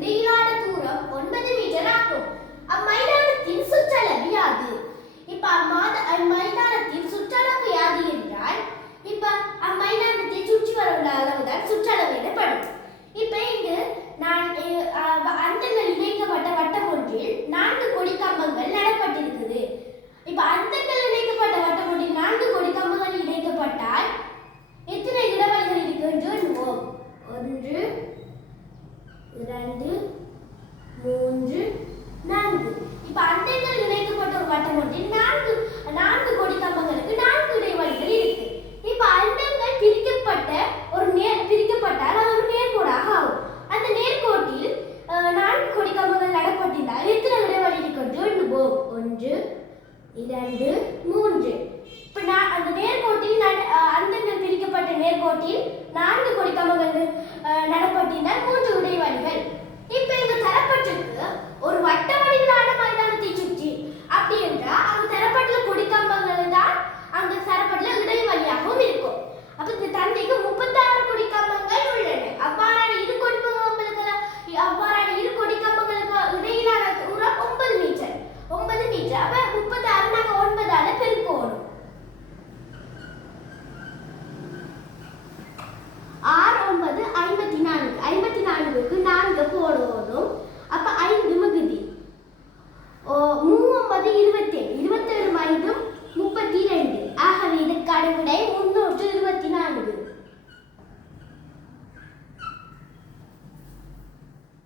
இடையிலான தூரம் 9 மீட்டர் ஆகும். அம்மைதானத்தின் சுற்றளவு யாது? இப்ப அம்மைதானத்தின் சுற்றளவு யாது என்றால் இப்ப அம்மைதானத்தை சுற்றி வரும் அளவுதான் சுற்றளவு எனப்படும். இப்ப இங்கு அந்தங்கள் இணைக்கப்பட்ட வட்டம் ஒன்றில் 4 கொடி கம்பங்கள் நடப்பட்டிருக்குது. இப்ப அந்தங்கள் இணைக்கப்பட்ட வட்டம் ஒன்றில் 4 கொடி கம்பங்கள் இணைக்கப்பட்டால் எத்தனை இடைவெளிகள் இருக்கு என்று எண்ணுவோம். 1 2 3 4. இப்ப அந்தங்கள் இணைக்கப்பட்ட ஒரு வட்டம் ஒன்றில் 4 கொடி கம்பங்களுக்கு 4 இடைவெளிகள் இருக்கு. இப்ப அந்தங்கள் பிரிக்கப்பட்டால் அது ஒரு நேர்கோடாக ஆகும். அந்த நேர்கோட்டில் 4 கொடி கம்பங்கள் நடப்பட்டிருந்தால் எத்தனை இடைவெளி இருக்கு என்று எண்ணுவோம். 1 2 3. இப்ப அந்த நேர்கோட்டில் அந்தங்கள் பிரிக்கப்பட்ட நேர்கோட்டில் 4 கொடி கம்பங்கள் நடப்பட்டிருந்தால் 3 இடைவெளிகள்.